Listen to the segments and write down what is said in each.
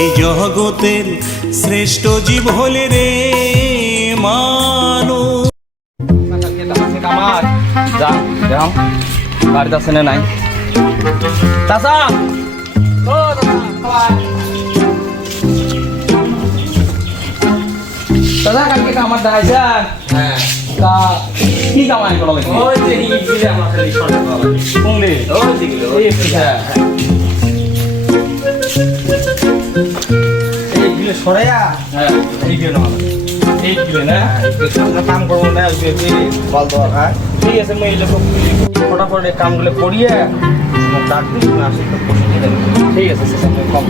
এই জগতের শ্রেষ্ঠ জীব হলে রে মানুষ। যা যাও বাড়িতে আছে না নাই চাচা দাদা কালকে কামার দেখাইছেন তা কি কামাই করা লাগবে ওই যে ইট দিলে আমার খালি শর্টে করা লাগবে কোনলে ওই দিকে ওই এই দিলে সরাইয়া হ্যাঁ এই দিলে না এই দিলে না কাম করবো না বল দেওয়া হ্যাঁ ঠিক আছে মই এই লোক ফটাফট কামগুলো করিয়ে ডাক দিই আসি তো ঠিক আছে কম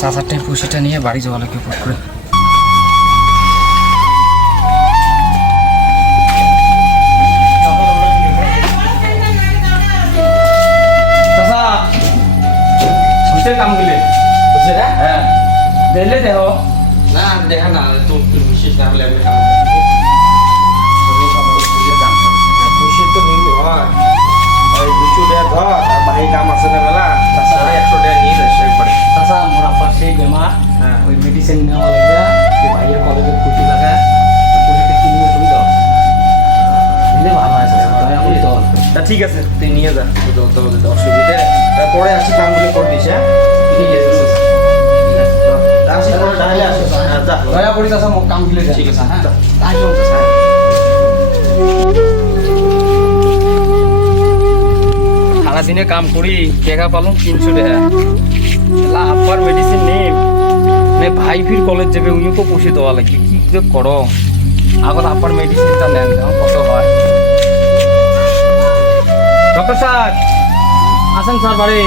চাচারটাই পুষিটা নিয়ে বাড়ি যাওয়া লাগে পট করে কাম দিলে হ্যাঁ দিলে দেহ না দেখা না তোর বিশেষ না হলে আমি খুশি তো নিবি হয় ওই 200 টাকা ধর আর বাকি কাম আছে না বেলা তাছাড়া 100 টাকা নিয়ে যাস একবারে চাচা মোর আপার সেই বেমার ওই মেডিসিন নেওয়া লাগবে যে ভাইয়ের কলেজে খুশি লাগা খুশিটা কিনে তুমি দাও দিলে ভালো হয় তা ঠিক আছে তুই নিয়ে যা তোদের অসুবিধে পরে আসি কামগুলো করে দিস হ্যাঁ ঠিক আছে আসি পরে ডাইলে আসো যা দয়া করি চাচা মোক কামগুলো ঠিক আছে হ্যাঁ আসো চাচা সারাদিনে কাম করি টাকা পালাম 300 টাকা আপার মেডিসিন নেই ভাই ফির কলেজ যাবে উনিকে পুষে দেওয়া লাগবে কি যে করো আগত আপার মেডিসিনটা নেন কত হয় ডক্টর স্যার আসেন স্যার বাড়ি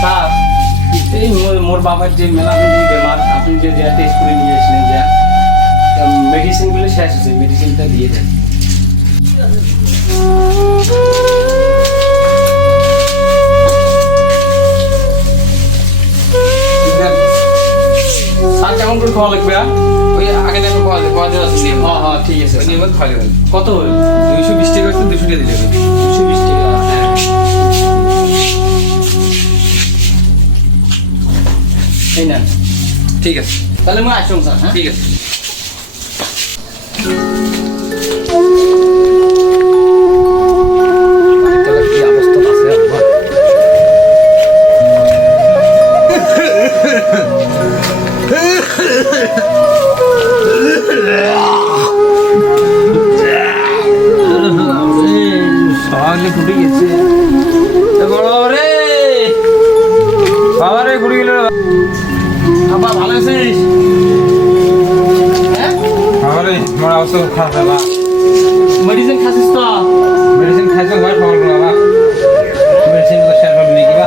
স্যার এই মোর বাবার যে মেলামেলি বেমার আপনি যে টেস্ট করে নিয়ে এসেছিলেন যে মেডিসিনগুলো শেষ হয়েছে মেডিসিনটা দিয়ে দেন স্যার কেমন করে খাওয়া লাগবে ওই আগে দেখো খাওয়া দেওয়া আছে হ্যাঁ ঠিক আছে নিয়মিত খাওয়া দেবেন কত 220 টাকা 200 টাকা দিলে 220 টাকা হ্যাঁ এই না ঠিক আছে তাহলে আমি আসুন স্যার হ্যাঁ ঠিক আছে কি অবস্থা আছে সকালে ফুটে গেছে রে বাবা রে ফুটে গেল বাবা ভালো আছিস হ্যাঁ বাবা রে আমার অবস্থা খারাপ বাবা মেডিসিন খাচ্ছিস তো মেডিসিন খাইছো ঘর খবর বাবা মেডিসিন তো শেয়ার করবি নাকি বা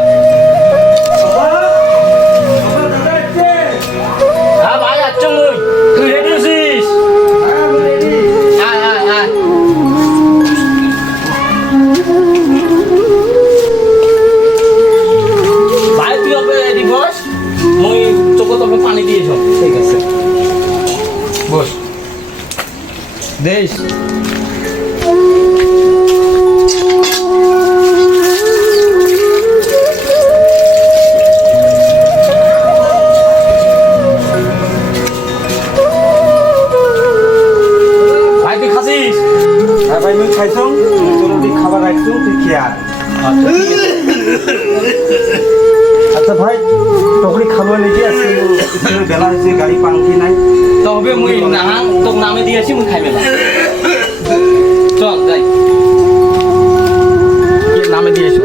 হ্যাঁ ভাই আচ্ছা তুই রেডি আছিস ভাই তুই ওকে রেডি বস মই তোকে তোকে পানি দিয়েছ ঠিক আছে বস দেশ ভাই ভাই মুই খাইছং তোর দি খাবার রাখছং তুই খেয়া আচ্ছা ভাই তখনই খাবার লেগে আছে বেলা হয়েছে গাড়ি পাঙ্কি নাই তবে মুই নাম তোর নামে দিয়েছি মুই খাইবে না চল যাই নামে দিয়েছো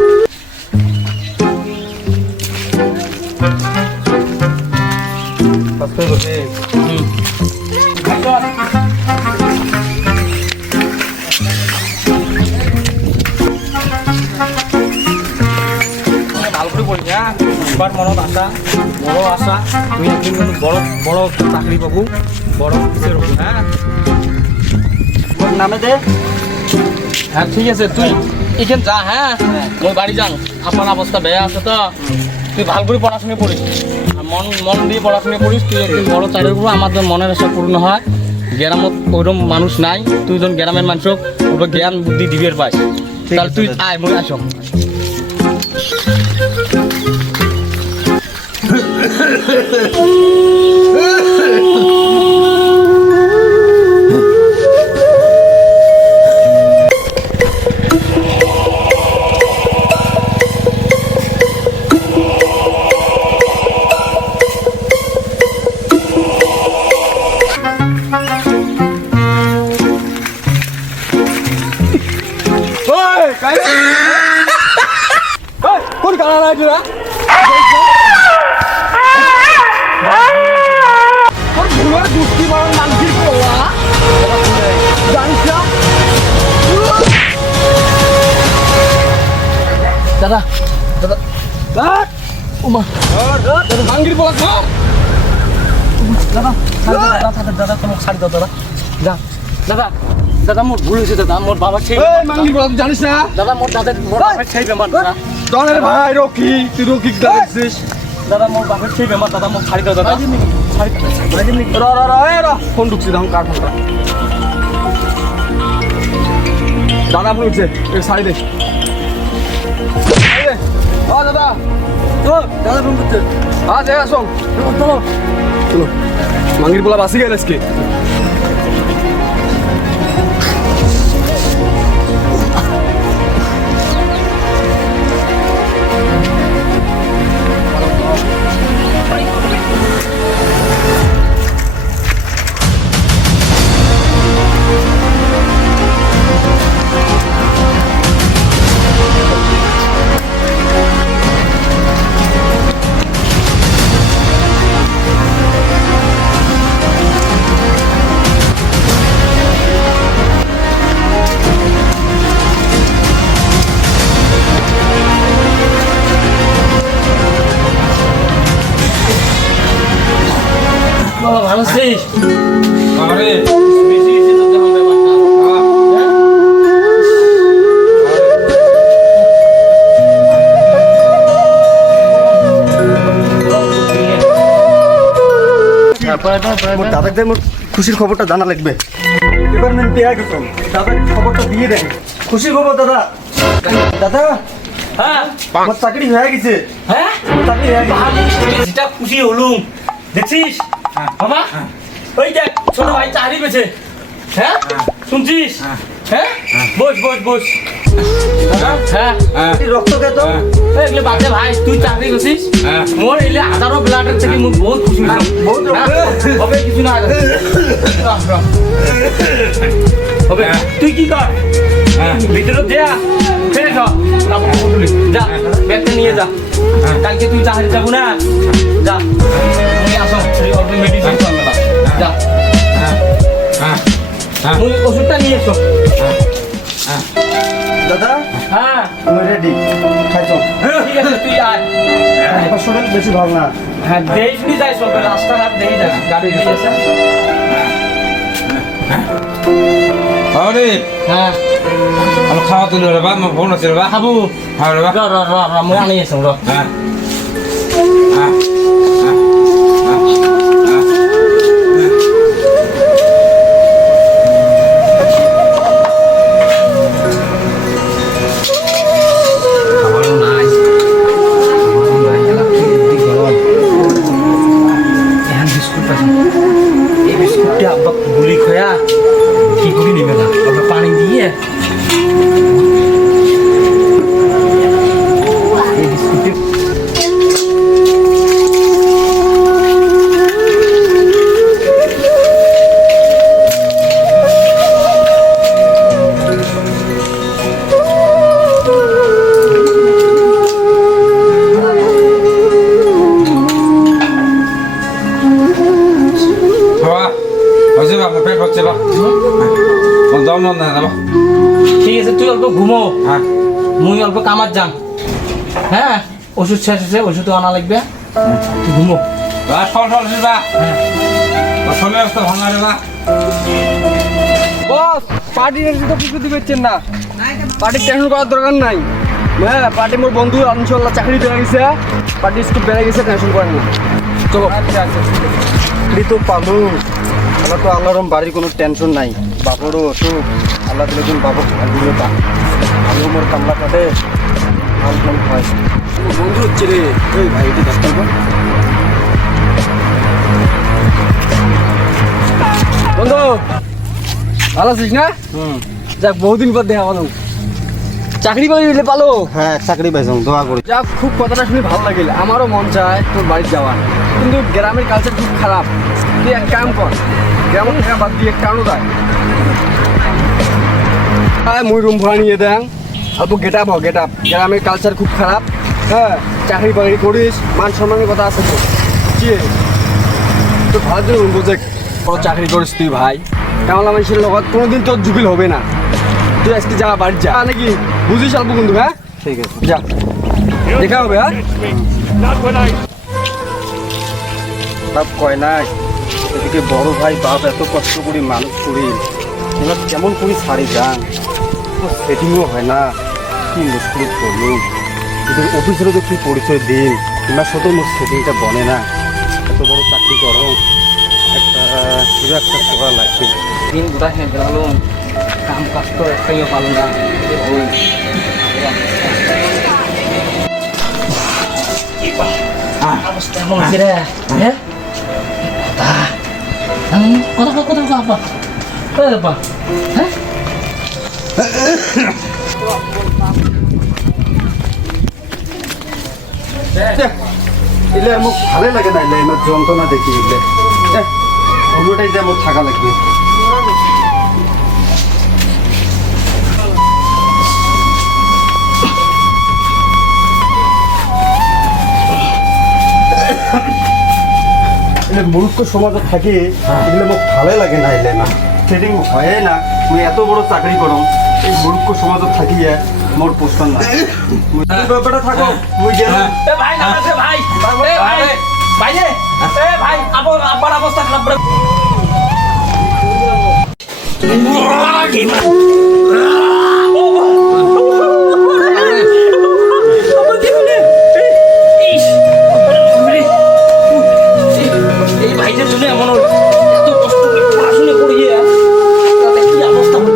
ভালো করে বলি হ্যাঁ এবার মনত আশা বড় আশা তুই একদিন কিন্তু বড় বড় চাকরি পাবো বড় অফিসে রবো হ্যাঁ নামে দে হ্যাঁ ঠিক আছে তুই এখানে যা হ্যাঁ ওই বাড়ি যান আপনার অবস্থা বেয়া আছে তো তুই ভালো করে পড়াশোনা করিস আর মন মন দিয়ে পড়াশোনা করিস তুই একদিন বড় চাকরি করবো আমাদের মনের আশা পূর্ণ হয় গ্রামত ওইরকম মানুষ নাই তুই যখন গ্রামের মানুষ ওটা জ্ঞান বুদ্ধি দিবের পাস তাহলে তুই আয় মনে আসো কোন কারণ আছে না দুষ্টি বড় মানসিক জানিস না দাদা দাদা ওমা দাদা ভাঙ্গির বলা খাও দাদা দাদা দাদা তোমার ছাড়ি দাও দাদা যা দাদা দাদা মোর ভুল হয়েছে দাদা মোর বাবা সেই মাঙ্গির বলা তুই জানিস না দাদা মোর বাবার সেই বেমার দাদা দলের ভাই রকি তুই রকি দেখছিস দাদা মোর বাবার সেই বেমার দাদা মোর ছাড়ি দাও দাদা ফোন ঢুকছি তখন কার ফোনটা দাদা ফোন উঠছে এক সাইড দে দাদা দাদা ফোন করতে আজ আসো চলো চলো মাঙ্গির বলা বাসি গেল আজকে বাবা ভালো আছিস আরে বেশি বেশি তো যখন ব্যাপারটা মোর দাদাকে মোর খুশির খবরটা জানা লাগবে এবার মেন পেয়ে গেছো দাদার খবরটা দিয়ে দেন খুশির খবর দাদা দাদা হ্যাঁ আমার চাকরি হয়ে গেছে হ্যাঁ চাকরি হয়ে গেছে যেটা খুশি হলুম দেখছিস বাবা ওই দেখ ছোট ভাই চাকরি পেয়েছে হ্যাঁ শুনছিস হ্যাঁ বস বস বস হ্যাঁ রক্ত খেতো এগুলো বাচ্চা ভাই তুই চাকরি করছিস মোর এলে হাজারো ব্লাডের থেকে মুখ বহুত খুশি হলাম বহুত হবে কিছু না হবে তুই কি কর ভিতরে যা ফেরে খাও যা ব্যাগটা নিয়ে যা কালকে তুই চাকরি যাবো না যা তুমি আসো মেডিসিন যা তুমি ওষুধটা নিয়ে এসো দাদা হ্যাঁ তুমি রেডি খাইছো ঠিক আছে তুই আয় আমার শরীর বেশি ভালো না হ্যাঁ দেই শুনি যাই সব রাস্তাঘাট দেই যাস গাড়ি দিয়ে এসে আরে হ্যাঁ আমি খাওয়া তুলি রে বা আমার ফোন আছে রে বা খাবো খাওয়া রে বা র র র র মই আনি আছো র হ্যাঁ হ্যাঁ খাবারও নাই এখন বিস্কুট আছে এই বিস্কুটটা আব্বা গুলি খয়া কি করি নিবে না ওকে পানি দিয়ে বাবা হয়েছে বা আমার পেট হচ্ছে বা দম মন না বাবা ঠিক আছে তুই অল্প ঘুমো, হ্যাঁ মুই অল্প কামার যাম। হ্যাঁ ওষুধ শেষ হয়েছে, ওষুধ আনা লাগবে, তুই ঘুমো। বা ফল ফল বা ফলের অবস্থা ভালো না রে বা বস পার্টির তো কিছু দিবেছেন না, পার্টির টেনশন করার দরকার নাই। হ্যাঁ পার্টি মোর বন্ধু ইনশাল্লাহ চাকরি পেয়ে গেছে, পার্টি স্কুল বেড়ে গেছে, টেনশন করেন না। চলো আচ্ছা আচ্ছা চাকরি তো পালো, আমার তো আল্লাহর বাড়ির কোনো টেনশন নাই। বাপরও অসুখ, আল্লাহ দিলে কোন বাবু দিলে তা আমিও মোর কামলা কাটে ভাল ফল হয়। বন্ধু হচ্ছে রে, ওই ভাই এটি দেখতে পাবো বন্ধু, ভালো আছিস না? যাক বহুদিন পর দেখা ভালো। চাকরি পাবি বলে পালো? হ্যাঁ চাকরি পাইছাম, দোয়া করি। যাক খুব কথাটা শুনে ভালো লাগিল, আমারও মন চায় তোর বাড়ি যাওয়ার, কিন্তু গ্রামের কালচার খুব খারাপ। তুই এক কাম কর, গ্রামের টাকা বাদ দিয়ে কারো যায় মুই রুম ভাড়া নিয়ে দেন, অল্প গেট আপ গেট আপ। গ্রামের কালচার খুব খারাপ। হ্যাঁ চাকরি বাকরি করিস, মান সম্মানের কথা আছে তো, কি তোর ভালো জন্য বুঝে বড় চাকরি করিস তুই ভাই, কেমন মানুষের লগত কোনোদিন তোর জুবিল হবে না। তুই আজকে যা বাড়ি যা নাকি, বুঝিস অল্প কিন্তু। হ্যাঁ ঠিক আছে। যা, দেখা হবে। হ্যাঁ বাপ কয় নাই, এদিকে বড় ভাই বাপ এত কষ্ট করি মানুষ করি, এবার কেমন করি ছাড়ি যান, তো সেটিংও হয় না। কি মুশকিল করলো, এদের অফিসেরও তো কি পরিচয় দিন, তোমার সাথে মোট সেটিংটা বনে না। এত বড় চাকরি করো, একটা কিছু একটা করা লাগবে। দিন গোটা হ্যাঁ বেড়ালো, কাম কাজ তো একটাইও পালো না। ওই অবস্থা এমন হয়েছে রে। হ্যাঁ কথা কথা কথা আপা আপা হ্যাঁ এলে আমার ভালো লাগে না, এলে আমার যন্ত্রণা দেখি এলে অন্যটাই যে আমার থাকা লাগবে। মূর্খ সমাজে থাকে, এগুলো আমার ভালো লাগে না, এলে না সেটিং হয় না। মুই এত বড় চাকরি করো, এই মূর্খ সমাজে থাকি মোর পোস্টার না। ব্যাপারটা থাকো মুই গেলাম। ভাই নামাজে ভাই ভাই ভাই ভাই আবার অবস্থা খারাপ করে এই ভাইদের জন্য এমন এত কষ্ট করে পড়াশোনা করিয়ে তাতে কি অবস্থা হবে।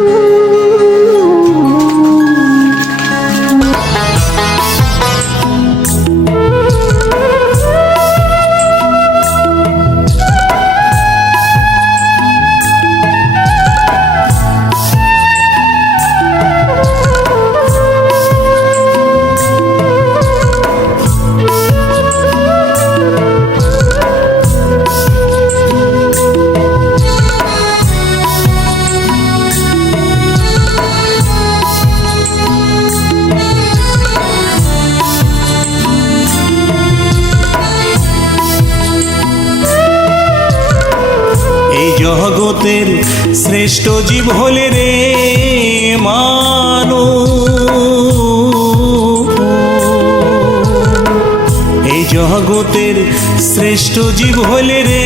জগতের শ্রেষ্ঠ জীব হলে রে এই জগতের শ্রেষ্ঠ জীব হলে রে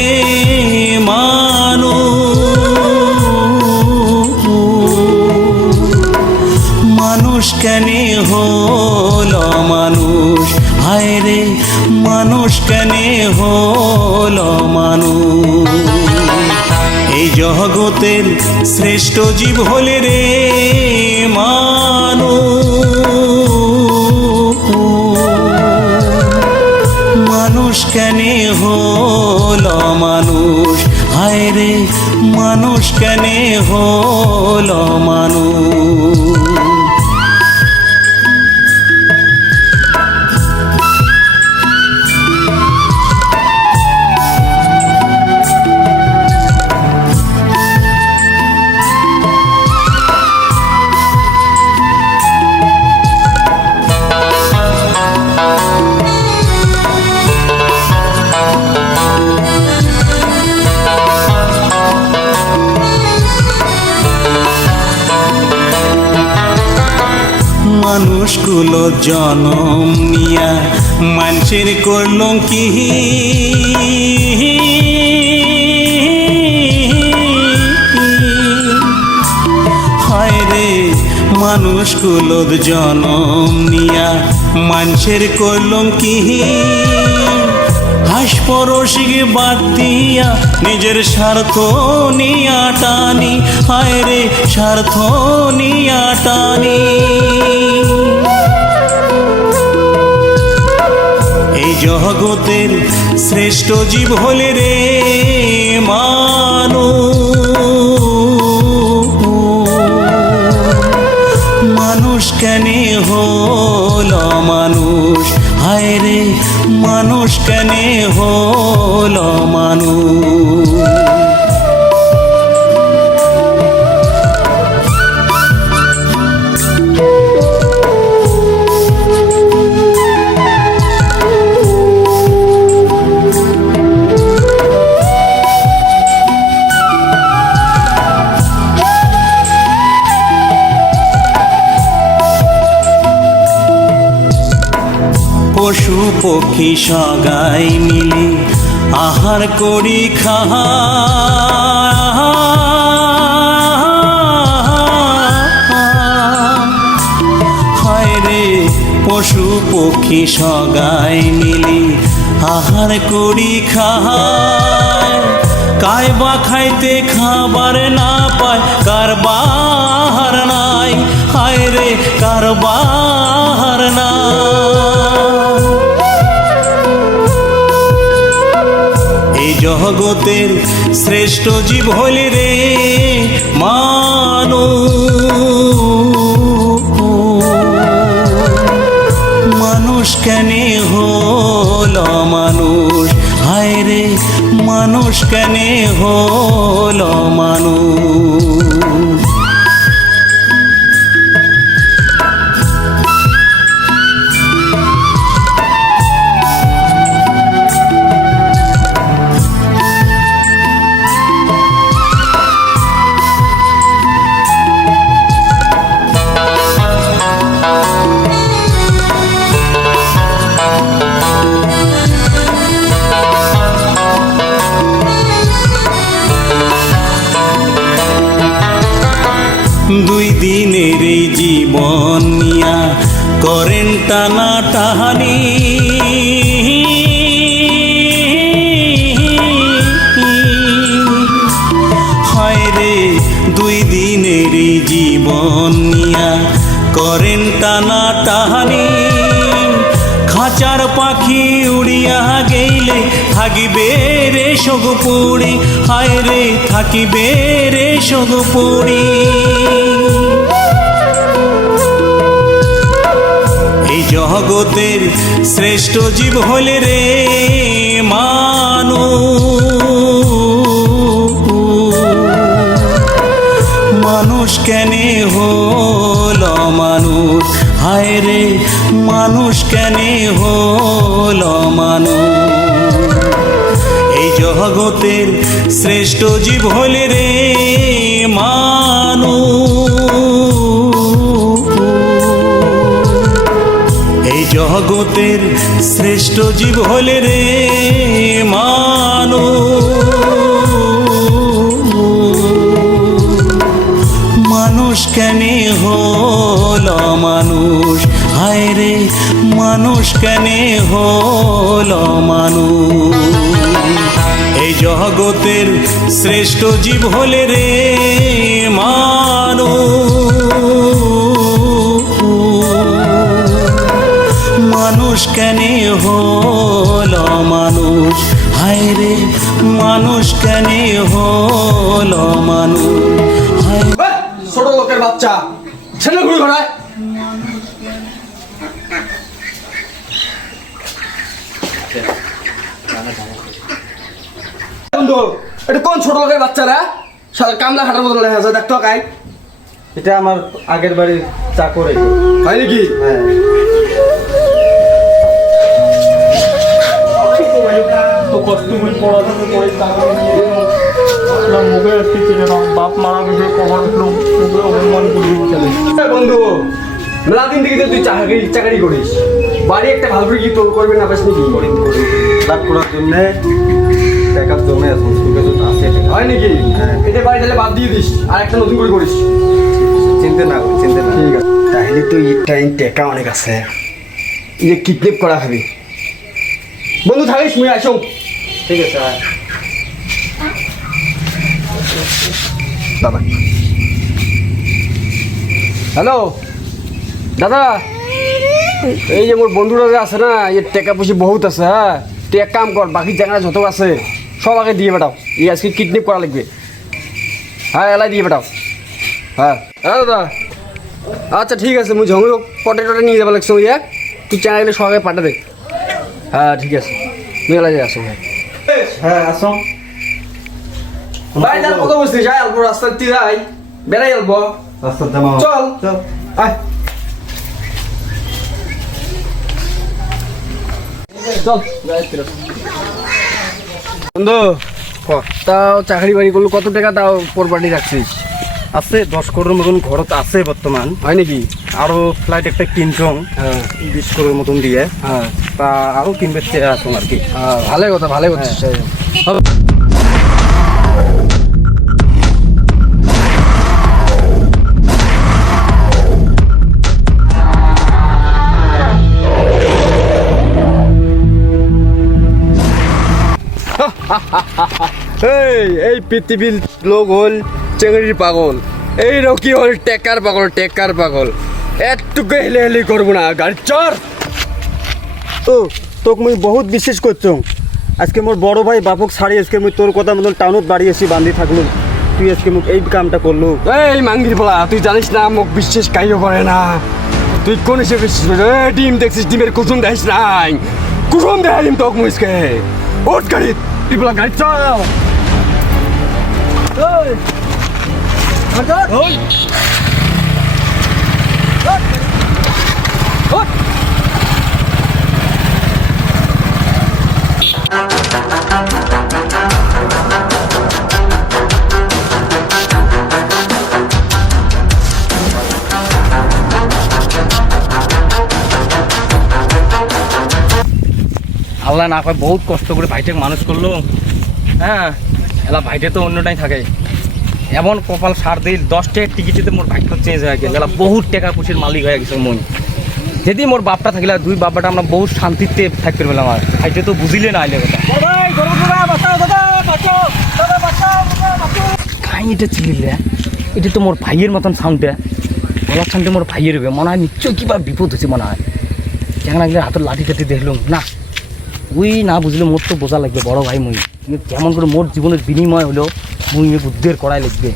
মানুষ কেনে হল মানুষ, হায় রে মানুষ কেনে হল মানুষ। এই জগতের শ্রেষ্ঠ জীব হলে রে মানুষ কেনে হল মানুষ, হায় রে মানুষ কেনে হল মানুষ। মানুষ কুলো জনম নিয়া মানুষের করল কি হায় রে মানুষ কুলো জনম নিয়া মানুষের করল কি হাসপরশিকে বাদ দিয়া নিজের স্বার্থ নিয়া টানি হায় রে স্বার্থ নিয়া টানি এই জগতের শ্রেষ্ঠ জীব হলে রে মানুষ কেনে হল মানুষ হায় রে মানুষ কেনে হল মানুষ পশু পক্ষী সগাই মিলে আহার করি খাহা হায় রে পশু পক্ষী সগাই মিলে আহার করি খায় কায় বা খাইতে খাবার না পায় কারবার নাই হায় রে কারবার নাই এই জগতের শ্রেষ্ঠ জীব হলে রে মানুষ কেনে হল মানুষ হায় রে মানুষ কেনে হল মানুষ দুই দিনের এই জীবন নিয়া করেন টানা টাহানি হায় রে দুই দিনের এই জীবন নিয়া করেন টানা টাহানি খাঁচার পাখি উড়িয়া গেলে থাকিবে রে সগপুরি হায় রে থাকিবে রে সগপুরি এই জগতের শ্রেষ্ঠ জীব হলে রে মানুষ কেনে হল মানুষ হায় রে মানুষ কেনে হল মানুষ এই জগতের শ্রেষ্ঠ জীব হলে রে এই জগতের শ্রেষ্ঠ জীব হলে রে মানুষ কেনে হল মানুষ হায় রে মানুষ কেনে হল মানুষ এই জগতের শ্রেষ্ঠ জীব হলে রে মানুষ কেনে হল মানুষ হায় রে মানুষ কেনে হল মানুষ হায় ছোট লোকের বাচ্চা ছেলে ঘুরে ঘোড়ায় বন্ধু এটা কোন ছোট লোকের বাচ্চারা কামলা খাটার মতো লেখা আছে দেখতো কাই এটা আমার আগের বাড়ির চাকর হয় নাকি হ্যাঁ তো কষ্ট করে পড়াশোনা করে টাকা নিয়ে মুখে একটি ছিল না বাপ মারা গেছে কখন মুখে অপমান করে চলে বন্ধু মেলা দিন থেকে তো তুই চাকরি করিস বাড়ি একটা ভালো করে কি তোর করবে না বেশ নাকি লাভ করার জন্যে টাকা জমে আছে আছে হয় নাকি এটা বাড়ি তাহলে বাদ দিয়ে দিস আর একটা নতুন করে করিস চিন্তা না ঠিক আছে তাহলে তো টাইম টাকা অনেক আছে যে কিডন্যাপ করা হবে বন্ধু থাকিস মুই আসো ঠিক আছে দাদা হ্যালো দাদা এই যে মোর বন্ধুরা যে আছে না এর টাকা পয়সা বহুত আছে হ্যাঁ তুই এক কাম কর বাকি জায়গা যত আছে সব আগে দিয়ে বেটাও এই আজকে কিডন্যাপ করা লাগবে হ্যাঁ এলাই দিয়ে বেটাও হ্যাঁ হ্যাঁ দাদা আচ্ছা ঠিক আছে মুই ঝঙ্গি পটে টটে নিয়ে যাবো লাগছে ওই এক তুই চ্যানেলে সবাই পাঠা দে হ্যাঁ ঠিক আছে তুই এলাই আসো হ্যাঁ আসো ভাই তার কত বসছিস যাই অল্প রাস্তার তীরাই বেড়াই অল্প রাস্তার জামা চল চল আয় চল বন্ধু তাও চাকরি বাড়ি করলো কত টাকা তাও প্রপার্টি রাখছিস আছে 10 করোড়ের মতন ঘরত আছে বর্তমান হয় নাকি আরো ফ্লাইট একটা কিনছং 20 করোড়ের মতন দিয়ে হ্যাঁ তা আরো কিনবে আসুন আর কি ভালো কথা ভালো করছিস এই পৃথিবীর লোক হল চেঙ্গড়ির পাগল এই রকি হল টেকার পাগল এতটুকু হেলে হেলি করবো না গাড়ি চর ও তোকে মুই বহুত বিশ্বাস করছো আজকে মোর বড় ভাই বাপক ছাড়ি আজকে মুই তোর কথা মতন টাউনত বাড়ি এসে বান্ধি থাকলো তুই আজকে মুখ এই কামটা করলো এই মাঙ্গির বলা তুই জানিস না মোক বিশ্বাস কাইও করে না তুই কোন হিসেবে বিশ্বাস করিস ডিম দেখছিস ডিমের কুসুম দেখিস নাই কুসুম দেয় ডিম তোকে মুইসকে ওট গাড়ি তুই বলা গাড়ি চল আল্লাহ না কয় বহুত কষ্ট করে ভাইটাকে মানুষ করলো হ্যাঁ এলা ভাইটে তো অন্যটাই থাকে এমন কপাল সার দিল 10 টাকার টিকিটেতে মোর ভাগ্য চেঞ্জ হয়ে গেল এলা বহুত টাকা পয়সার মালিক হয়ে গেছে মই যদি মোর বাপটা থাকিলে দুই বাপটা আমরা বহুত শান্তিতে থাকতে পেলাম আর ভাইটে তো বুঝিলে না আইলে কথা কাই এটা চিলিলে এটা তো মোর ভাইয়ের মতন সাউন্ডটা গলার সাউন্ডে মোর ভাইয়ের হবে মনে হয় নিশ্চয়ই কিবা বিপদ হয়েছে মনে হয় কেন লাগলে হাতের লাঠি টাঠি দেখলাম না ওই না বুঝলে মোর তো বোঝা লাগবে বড় ভাই মুই কেমন করে মোর জীবনের বিনিময় হলো মুই বুদ্ধের করাই লাগবে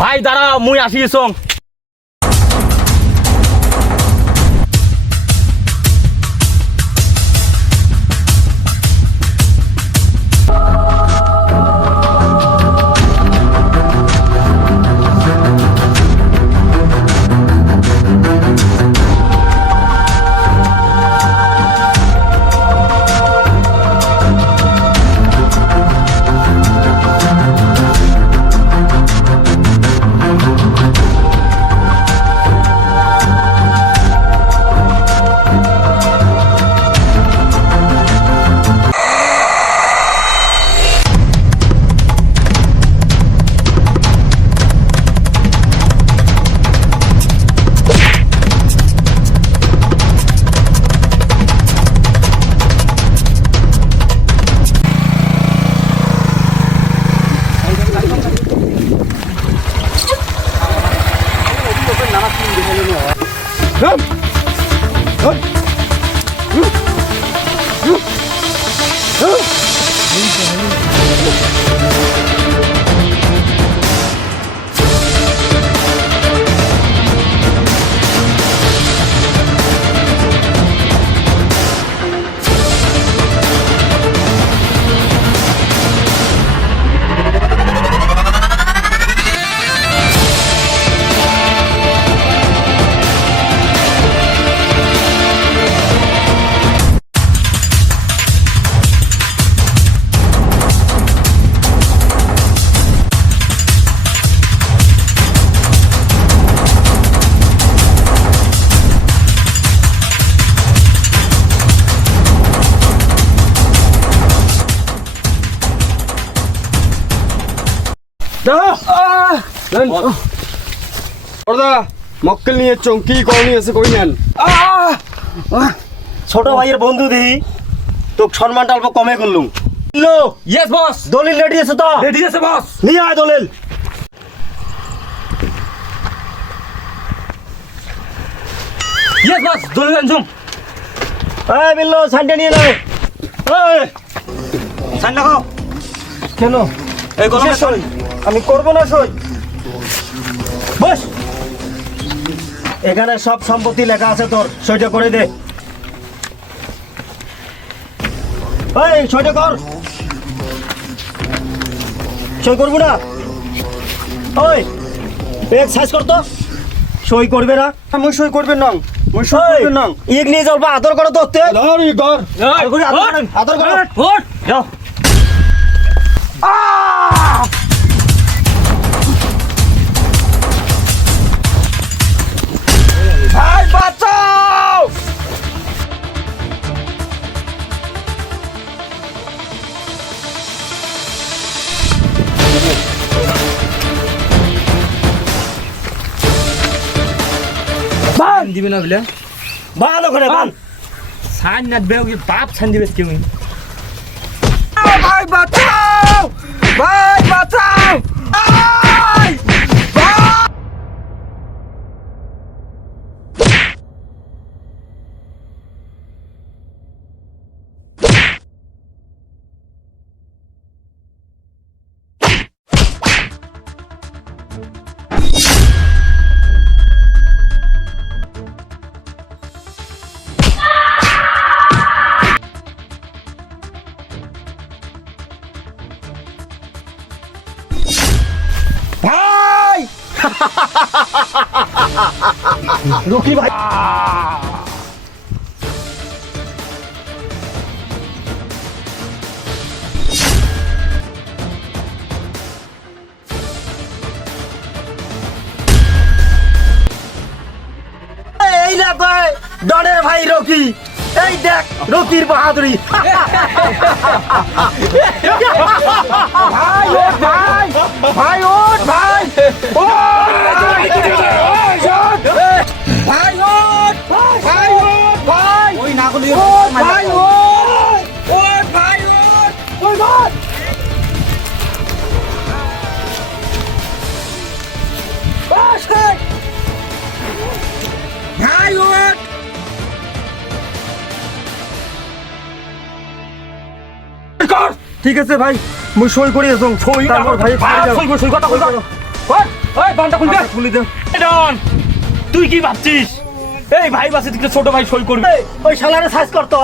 ভাই দাঁড়া মুই আসিস ওদা মক্কেল নিয়ে চৌকি করনি আছে কই নেন ছোট ভাইয়ের বন্ধু দিই তোকে সম্মানটা অল্প কমে করলুম লো ইয়েস বস, দলিল রেডি আছে তো রেডি আছে বস। নিয়ে আয় দলিল ইয়েস বস, দলিল আনছুম। এই বিল্লো সাইনটা নিয়ে নাও এই সাইন লাগাও কেন এই গরমে সই আমি করব না সই বস এখানে সব সম্পত্তি লেখা আছে তোর সইটা করে দে এই সইটা কর সই করবো না ওই এক সাইজ কর তো সই করবে না মুই সই করবে না মুই সই করবে না ইগ নিয়ে যাও বা আদর করো তো তে ধর ই কর আদর করো ওঠ যাও ভাই বাঁচাও বান দিবে না বলে ভালো করে বান সাইন না দেবে ওই বাপ সাইন দিবে কেউ। ভাই বাঁচাও ভাই বাঁচাও ভাই রকি ভাই এই না ভাই ডনের ভাই রকি এই দেখ রকির বাহাদুরি ভাই ওঠ ভাই ভাই ওঠ ভাই ভাই ওঠ ভাই ওঠ ভাই ওই না বলি ভাই ওঠ ওঠ ভাই ওঠ ওই ওঠ বাস ভাই ওঠ ঠিক আছে ভাই মুই সই করি এবং সই তারপর ভাই সই কথা কই ওই বানটা খুলবে খুলি দে ডন তুই কি ভাবছিস এই ভাই বাসে দিকে ছোট ভাই সই করবে ওই শালারে সাইজ করতো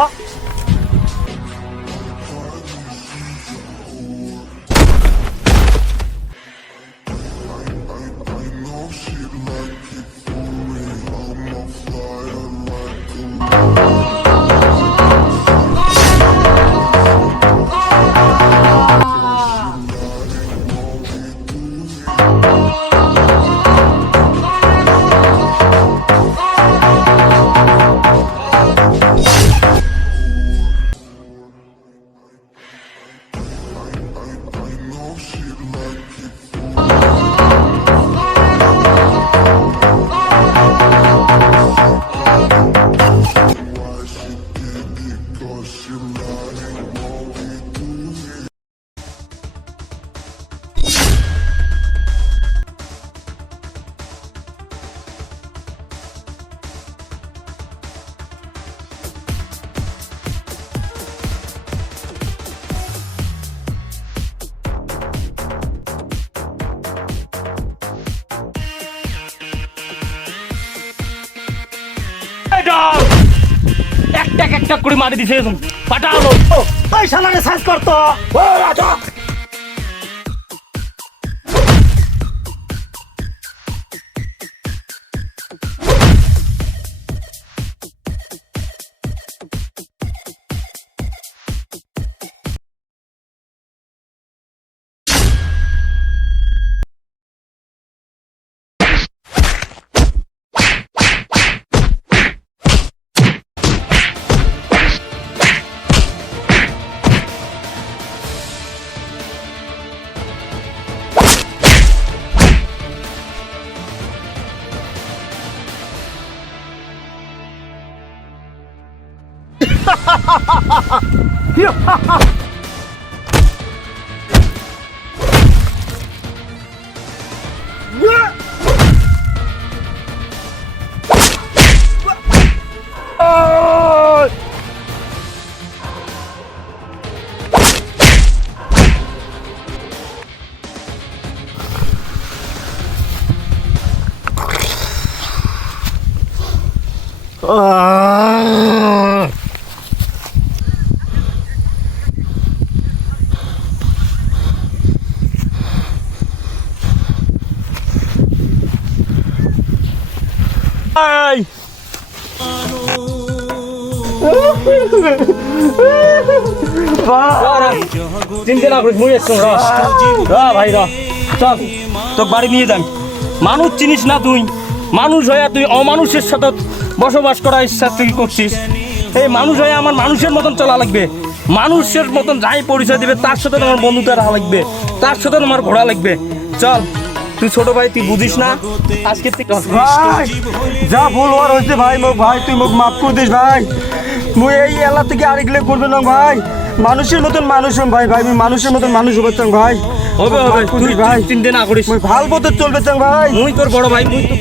একটা করে মারি দিছে পাঠালো ওই শালারে সাইজ করতো ও রাজা চিন্তা না করিস মুই একটু ভাই চল তোর বাড়ি নিয়ে যান। মানুষ চিনিস না তুই, মানুষ হয়ে তুই অমানুষের সাথে বসবাস করার ইচ্ছা তুই করছিস। এই মানুষ হয়ে আমার মানুষের মতন চলা লাগবে, মানুষের মতন যাই পরিচয় দিবে তার সাথে তোমার বন্ধুতা রাখা লাগবে, তার সাথে তোমার ঘোরা লাগবে। চল তুই ছোট ভাই, তুই বুঝিস না, আজকে তুই ভাই যা ভুল হওয়ার হয়েছে ভাই, ভাই তুই মোক মাফ করে দিস ভাই। মুই এই এলা থেকে আরেকলে করবে না ভাই, মানুষের মতন মানুষ হম ভাই, ভাই মুই মানুষের মতন মানুষ হতে চাং ভাই। হবে হবে, তুই ভাই চিন্তা না করিস, মুই ভাল পথে চলবে চাং ভাই। মুই তোর বড় ভাই, মুই তো